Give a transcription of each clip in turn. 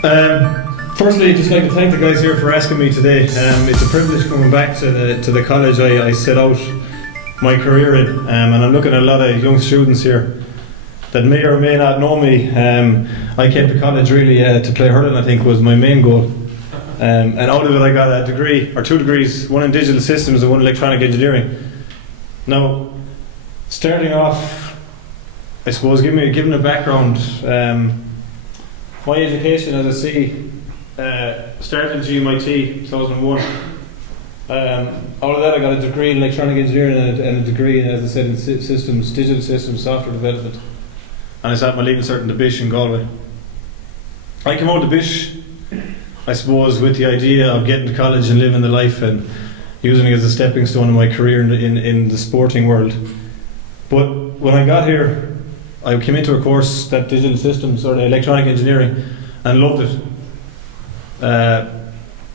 Firstly, I'd just like to thank the guys here for asking me today. It's a privilege coming back to the college I set out my career in, and I'm looking at a lot of young students here that may or may not know me. I came to college really to play hurling, I think was my main goal. And out of it I got a degree, or 2 degrees, one in digital systems and one in electronic engineering. Now, starting off, I suppose, given a background, my education, as I see, started in GMIT 2001. Out of that I got a degree in electronic engineering and a degree, as I said, in systems, digital systems, software development. And I sat my leaving cert in the Bish in Galway. I came out of the Bish, I suppose, with the idea of getting to college and living the life and using it as a stepping stone in my career in the sporting world. But when I got here, I came into a course, that digital systems or electronic engineering, and loved it.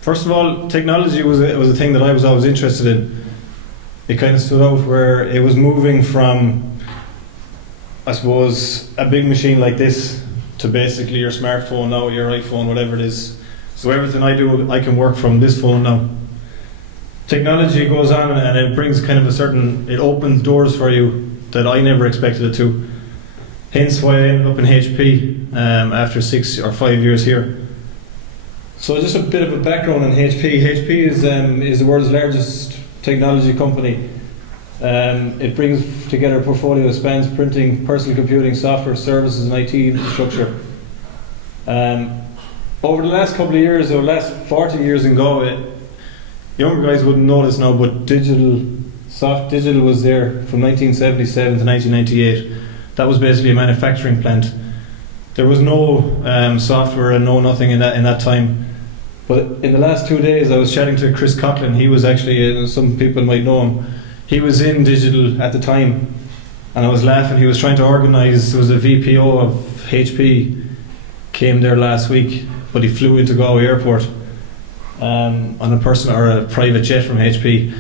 First of all, technology was a thing that I was always interested in. It kind of stood out where it was moving from, I suppose, a big machine like this to basically your smartphone now, your iPhone, whatever it is. So everything I do, I can work from this phone now. Technology goes on and it brings kind of it opens doors for you that I never expected it to. Hence why I ended up in HP after 6 or 5 years here. So just a bit of a background on HP. HP is the world's largest technology company. It brings together a portfolio that spans printing, personal computing, software, services and IT infrastructure. Over the last couple of years, or last 40 years in Galway, younger guys wouldn't know this now, but digital was there from 1977 to 1998. That was basically a manufacturing plant. There was no software and no nothing in that time. But in the last 2 days, I was chatting to Chris Coughlin. He was actually, some people might know him, he was in digital at the time, and I was laughing. He was trying to organise, there was a VPO of HP came there last week, but he flew into Galway Airport on a personal or a private jet from HP.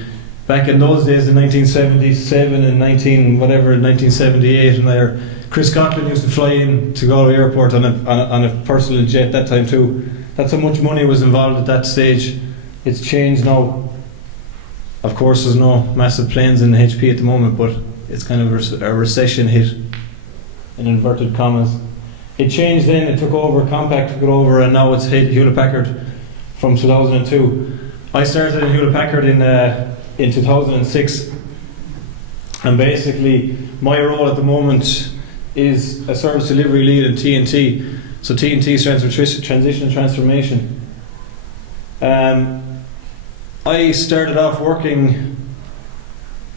Back in those days, in 1977 and 1978, and there, Chris Coughlin used to fly in to Galway Airport on a personal jet that time too. That's how much money was involved at that stage. It's changed now. Of course, there's no massive planes in HP at the moment, but it's kind of a recession hit, in inverted commas. It changed then, it took over, Compaq took it over, and now it's Hewlett Packard from 2002. I started in Hewlett Packard in 2006, and basically my role at the moment is a service delivery lead in TNT. So TNT stands for Transition and Transformation. I started off working,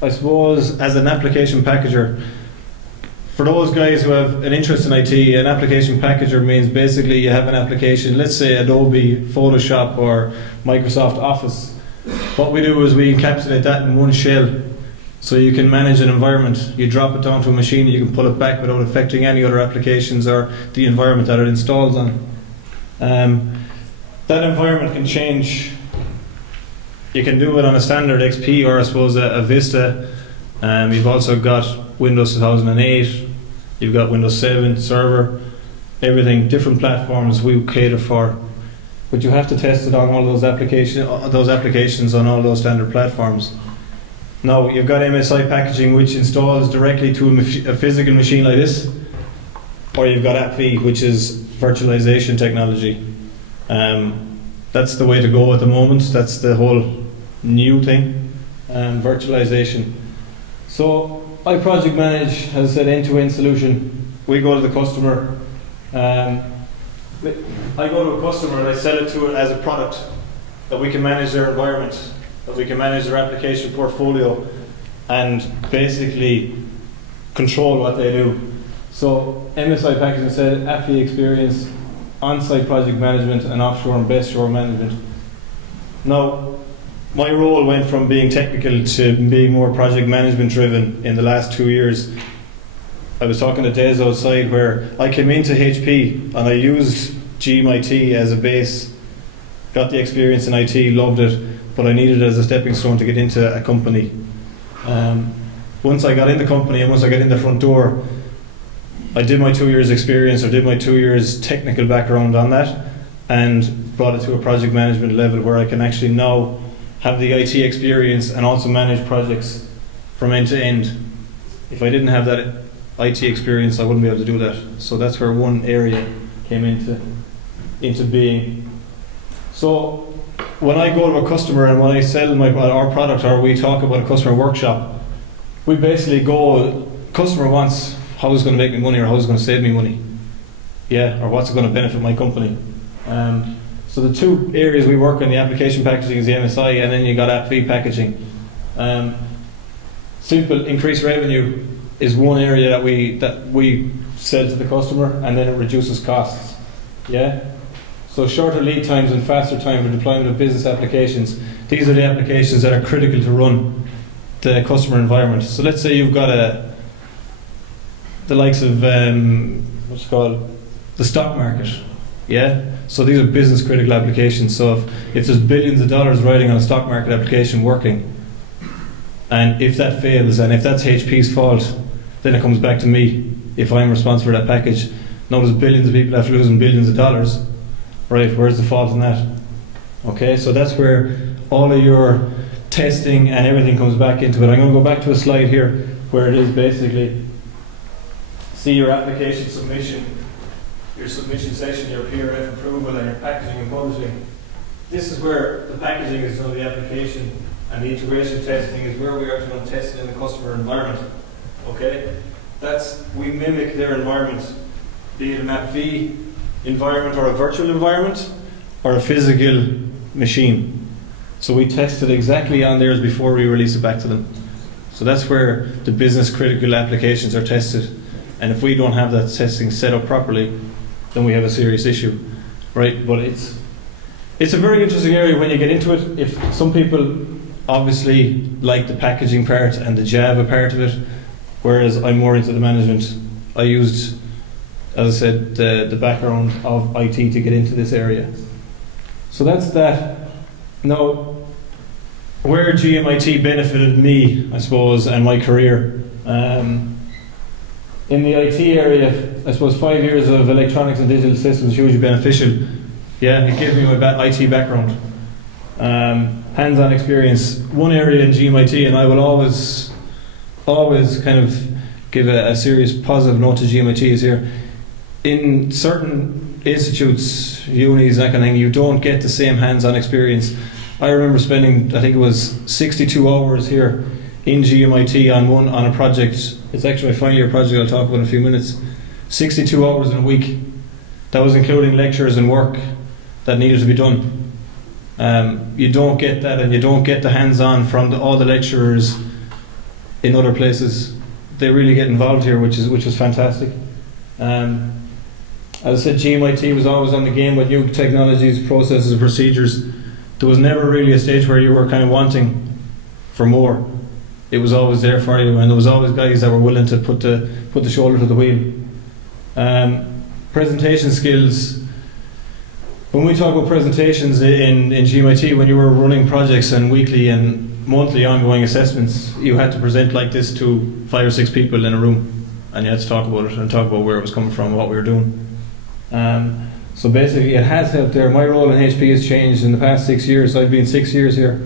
I suppose, as an application packager. For those guys who have an interest in IT, an application packager means basically you have an application, let's say Adobe, Photoshop or Microsoft Office. What we do is we encapsulate that in one shell, so you can manage an environment. You drop it down to a machine, you can pull it back without affecting any other applications or the environment that it installs on. That environment can change. You can do it on a standard XP or I suppose a Vista. You've also got Windows 2008, you've got Windows 7 Server, everything, different platforms we cater for. But you have to test it on all those applications on all those standard platforms. Now, you've got MSI packaging, which installs directly to a physical machine like this, or you've got AppV, which is virtualization technology. That's the way to go at the moment. That's the whole new thing, virtualization. So I project manage, as I said, end-to-end solution. We go to the customer. I go to a customer and I sell it to it as a product that we can manage their environment, that we can manage their application portfolio and basically control what they do. So MSI packaging said AppV experience, on-site project management and offshore and best-shore management. Now, my role went from being technical to being more project management driven in the last 2 years. I was talking to Des outside where I came into HP and I used GMIT as a base, got the experience in IT, loved it, but I needed it as a stepping stone to get into a company. Once I got in the company and once I got in the front door, I did my 2 years experience or did my 2 years technical background on that, and brought it to a project management level where I can actually now have the IT experience and also manage projects from end to end. If I didn't have that IT experience, I wouldn't be able to do that. So that's where one area came into being. So when I go to a customer and when I sell our product, or we talk about a customer workshop, we basically go, customer wants how it's going to make me money or how it's going to save me money. Yeah, or what's it going to benefit my company. So the two areas we work in, the application packaging is the MSI, and then you got AppV packaging. Simple increased revenue is one area that we sell to the customer, and then it reduces costs. Yeah. So shorter lead times and faster time for deployment of business applications. These are the applications that are critical to run the customer environment. So let's say you've got the likes of what's it called, the stock market. Yeah. So these are business critical applications. So if there's billions of dollars riding on a stock market application working, and if that fails, and if that's HP's fault, then it comes back to me if I'm responsible for that package. Now there's billions of people after losing billions of dollars. Right, where's the fault in that? Okay, so that's where all of your testing and everything comes back into it. I'm going to go back to a slide here where it is basically, see your application submission, your submission section, your PRF approval, and your packaging and publishing. This is where the packaging is done, the application, and the integration testing is where we are to test it in the customer environment. Okay, we mimic their environment, be it an AppV environment or a virtual environment or a physical machine. So we test it exactly on theirs before we release it back to them. So that's where the business critical applications are tested. And if we don't have that testing set up properly, then we have a serious issue, right? But it's a very interesting area when you get into it. If some people obviously like the packaging part and the Java part of it, whereas I'm more into the management. I used, as I said, the background of IT to get into this area. So that's that. Now, where GMIT benefited me, I suppose, and my career. In the IT area, I suppose 5 years of electronics and digital systems hugely beneficial. Yeah, it gave me my IT background. Hands-on experience. One area in GMIT, and I will always kind of give a serious positive note to GMIT is here. In certain institutes, unis, that kind of thing, you don't get the same hands-on experience. I remember spending, I think it was 62 hours here in GMIT on a project. It's actually my final year project I'll talk about in a few minutes. 62 hours in a week. That was including lectures and work that needed to be done. You don't get that, and you don't get the hands-on from all the lecturers in other places. They really get involved here, which is fantastic. As I said, GMIT was always on the game with new technologies, processes, and procedures. There was never really a stage where you were kind of wanting for more. It was always there for you, and there was always guys that were willing to put the shoulder to the wheel. Presentation skills. When we talk about presentations in GMIT, when you were running projects and weekly and monthly ongoing assessments, you had to present like this to 5 or 6 people in a room, and you had to talk about it and talk about where it was coming from, what we were doing. So basically it has helped there. My role in HP has changed in the past 6 years. I've been 6 years here.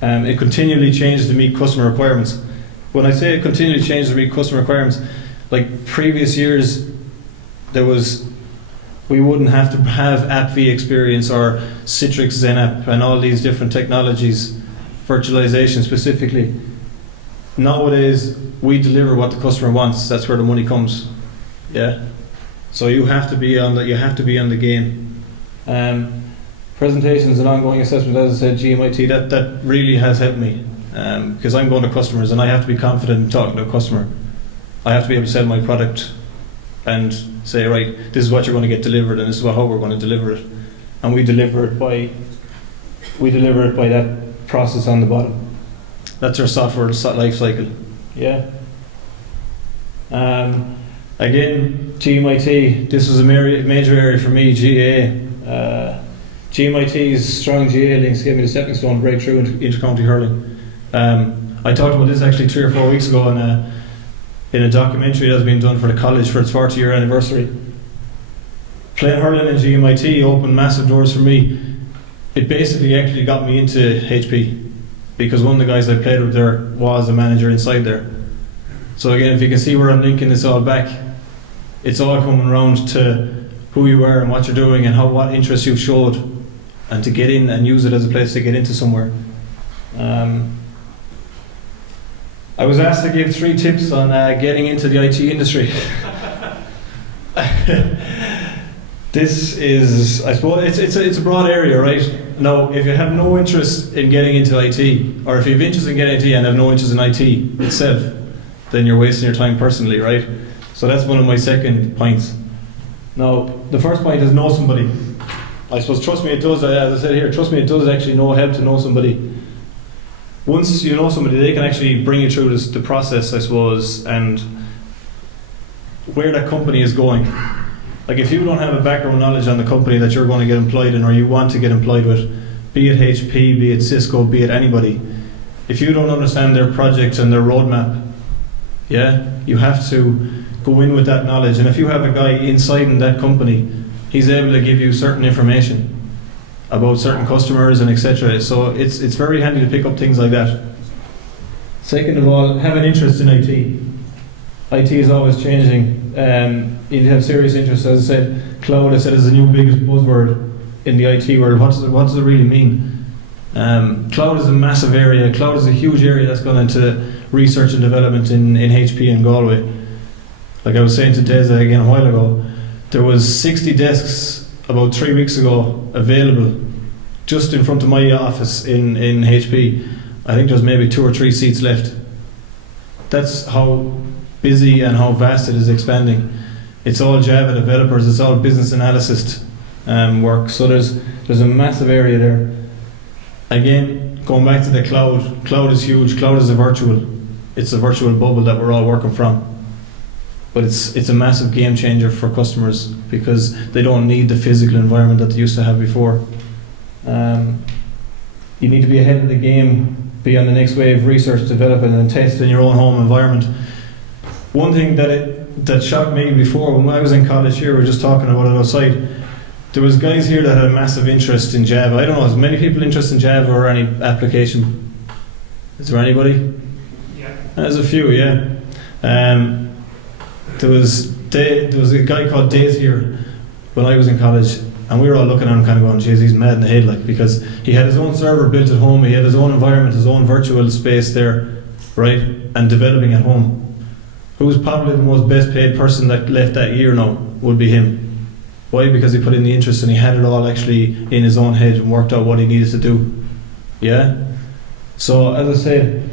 It continually changes to meet customer requirements. When I say it continually changes to meet customer requirements, like previous years, we wouldn't have to have AppV experience or Citrix XenApp and all these different technologies, virtualization specifically. Nowadays, we deliver what the customer wants. That's where the money comes. Yeah. So you have to be on the game. Presentations and ongoing assessment, as I said, GMIT, that really has helped me, because I'm going to customers and I have to be confident in talking to a customer. I have to be able to sell my product and say, right, this is what you're going to get delivered, and this is how we're going to deliver it, and we deliver it by that process on the bottom. That's our software life cycle. Yeah. Again, GMIT, this was a major area for me, GAA. GMIT's strong GAA links gave me the stepping stone to break through into inter-county hurling. I talked about this actually 3 or 4 weeks ago in a documentary that's been done for the college for its 40-year anniversary. playing hurling in GMIT opened massive doors for me. It basically actually got me into HP because one of the guys I played with there was a manager inside there. So again, if you can see where I'm linking this all back, it's all coming around to who you are and what you're doing and what interest you've showed, and to get in and use it as a place to get into somewhere. I was asked to give 3 tips on getting into the IT industry. This is, I suppose, it's a broad area, right? Now, if you have no interest in getting into IT, or if you have interest in getting into IT and have no interest in IT itself, then you're wasting your time personally, right? So that's one of my second points. Now, the first point is know somebody. I suppose, trust me, it does, as I said here, trust me, it does actually help to know somebody. Once you know somebody, they can actually bring you through the process, I suppose, and where that company is going. Like, if you don't have a background knowledge on the company that you're going to get employed in, or you want to get employed with, be it HP, be it Cisco, be it anybody, if you don't understand their project and their roadmap, you have to go in with that knowledge. And if you have a guy inside in that company, he's able to give you certain information about certain customers and etc. So it's very handy to pick up things like that. Second of all, have an interest in IT. IT is always changing. You have serious interest. As I said, cloud, I said, is the new biggest buzzword in the IT world. What does it really mean? Cloud is a massive area. Cloud is a huge area that's gone into research and development in HP and Galway. Like I was saying to Deza again a while ago, there was 60 desks about 3 weeks ago available just in front of my office in HP. I think there's maybe 2 or 3 seats left. That's how busy and how vast it is expanding. It's all Java developers, it's all business analyst work. So there's a massive area there. Again, going back to the cloud is huge. Cloud is it's a virtual bubble that we're all working from. But it's a massive game changer for customers because they don't need the physical environment that they used to have before. You need to be ahead of the game, be on the next wave, research, development and test in your own home environment. One thing that shocked me before, when I was in college here, we were just talking about it outside, there was guys here that had a massive interest in Java. I don't know, is many people interested in Java or any application? Is there anybody? Yeah. There's a few, yeah. There was a guy called Days here when I was in college, and we were all looking at him kind of going, geez, he's mad in the head, like, because he had his own server built at home, he had his own environment, his own virtual space there, right, and developing at home. Who's probably the most best paid person that left that year now would be him. Why? Because he put in the interest and he had it all actually in his own head and worked out what he needed to do. Yeah? So, as I said,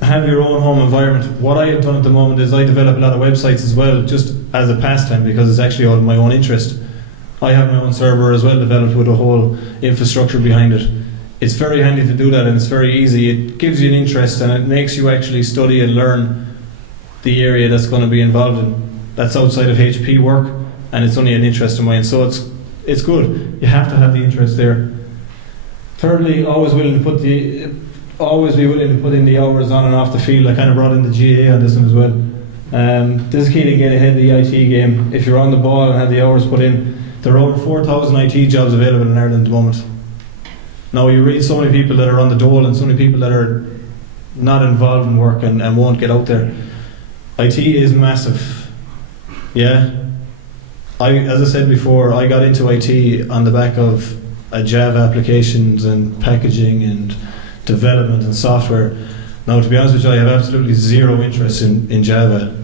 have your own home environment. What I have done at the moment is I develop a lot of websites as well, just as a pastime, because it's actually all of my own interest. I have my own server as well developed with a whole infrastructure behind it. It's very handy to do that, and it's very easy. It gives you an interest and it makes you actually study and learn the area that's going to be involved in. That's outside of HP work, and it's only an interest of mine, so it's good. You have to have the interest there. Thirdly, always be willing to put in the hours on and off the field. I kind of brought in the GA on this one as well. This is key to get ahead of the IT game. If you're on the ball and have the hours put in, there are over 4,000 IT jobs available in Ireland at the moment. Now, you read so many people that are on the dole and so many people that are not involved in work and won't get out there. IT is massive. Yeah. As I said before, I got into IT on the back of Java applications and packaging and development and software. Now, to be honest with you, I have absolutely zero interest in Java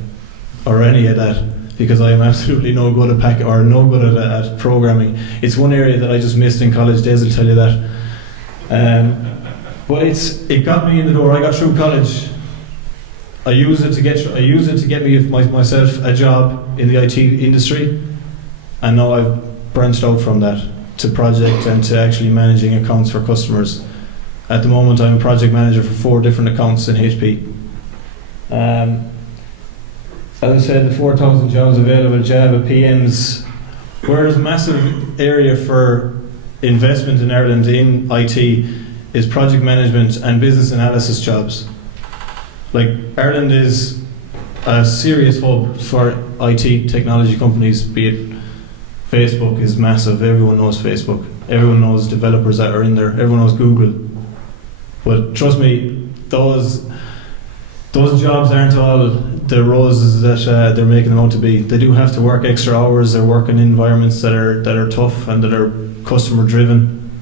or any of that because I am absolutely no good at programming. It's one area that I just missed in college. Des will tell you that. But it got me in the door. I got through college. I use it to get me myself a job in the IT industry, and now I've branched out from that to project and to actually managing accounts for customers. At the moment, I'm a project manager for 4 different accounts in HP. As I said, the 4,000 jobs available, Java, PMs, where there's massive area for investment in Ireland in IT is project management and business analysis jobs. Like, Ireland is a serious hub for IT technology companies, be it Facebook is massive. Everyone knows Facebook. Everyone knows developers that are in there. Everyone knows Google. But trust me, those jobs aren't all the roses that they're making them out to be. They do have to work extra hours. They're working in environments that are tough and that are customer driven.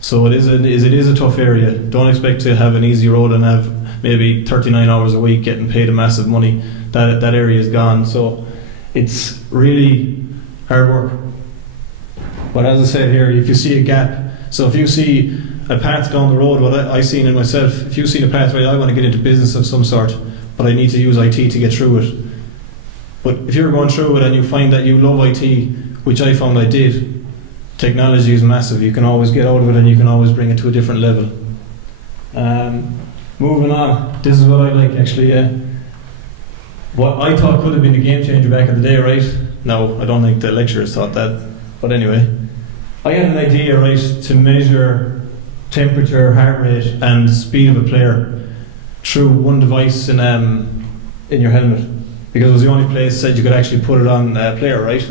So it is a tough area. Don't expect to have an easy road and have maybe 39 hours a week getting paid a massive money. That area is gone. So it's really hard work. But as I said here, if you see a gap, so if you see a path down the road, what I've seen in myself, if you've seen a path where I want to get into business of some sort, but I need to use IT to get through it. But if you're going through it and you find that you love IT, which I found I did, technology is massive. You can always get out of it and you can always bring it to a different level. Moving on, this is what I like actually. What I thought could have been a game changer back in the day, right? No, I don't think the lecturers thought that. But anyway, I had an idea, right, to measure temperature, heart rate, and speed of a player through one device in your helmet, because it was the only place that you could actually put it on a player, right?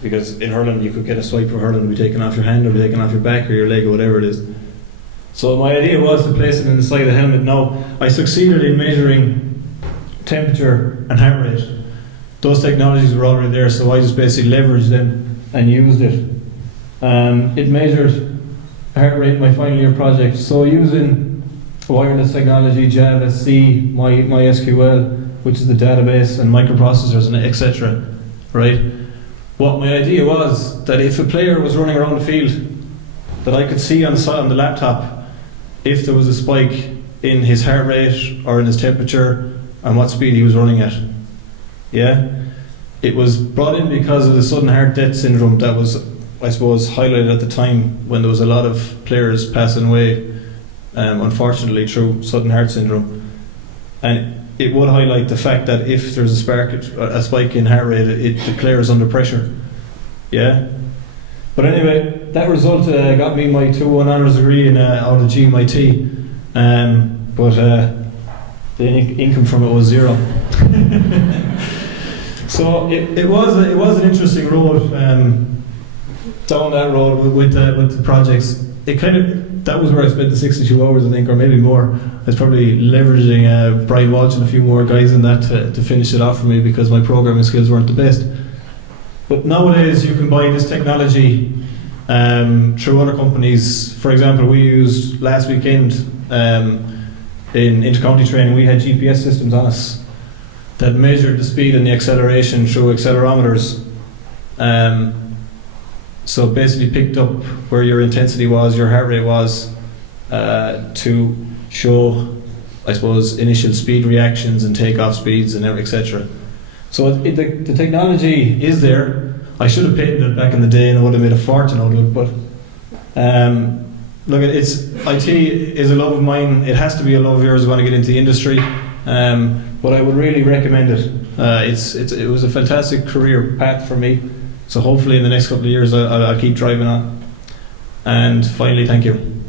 Because in hurling you could get a swipe for hurling, be taken off your hand or be taken off your back or your leg or whatever it is. So my idea was to place it inside the helmet. Now I succeeded in measuring temperature and heart rate. Those technologies were already there, so I just basically leveraged them and used it. It measured heart rate in my final year project. So using wireless technology, Java, C, MySQL, which is the database, and microprocessors, and etc. Right? What my idea was that if a player was running around the field, that I could see on the laptop if there was a spike in his heart rate or in his temperature and what speed he was running at. Yeah? It was brought in because of the sudden heart death syndrome that was, I suppose, highlighted at the time when there was a lot of players passing away, unfortunately, through sudden heart syndrome. And it would highlight the fact that if there's a spike in heart rate, the player is under pressure. Yeah? But anyway, that result got me my 2-1 honours degree out of GMIT. But the income from it was zero. So it was an interesting road down that road with the projects. That was where I spent the 62 hours, I think, or maybe more. I was probably leveraging Brian Walsh and a few more guys in that to finish it off for me because my programming skills weren't the best. But nowadays you can buy this technology through other companies. For example, we used last weekend in inter-county training, we had GPS systems on us that measured the speed and the acceleration through accelerometers. So basically picked up where your intensity was, your heart rate was, to show, I suppose, initial speed reactions and takeoff speeds and etc. So the technology is there. I should have patented it back in the day and I would have made a fortune out of it, but look, IT is a love of mine. It has to be a love of yours if you want to get into the industry. But I would really recommend it. It was a fantastic career path for me. So hopefully in the next couple of years I'll keep driving on. And finally, thank you.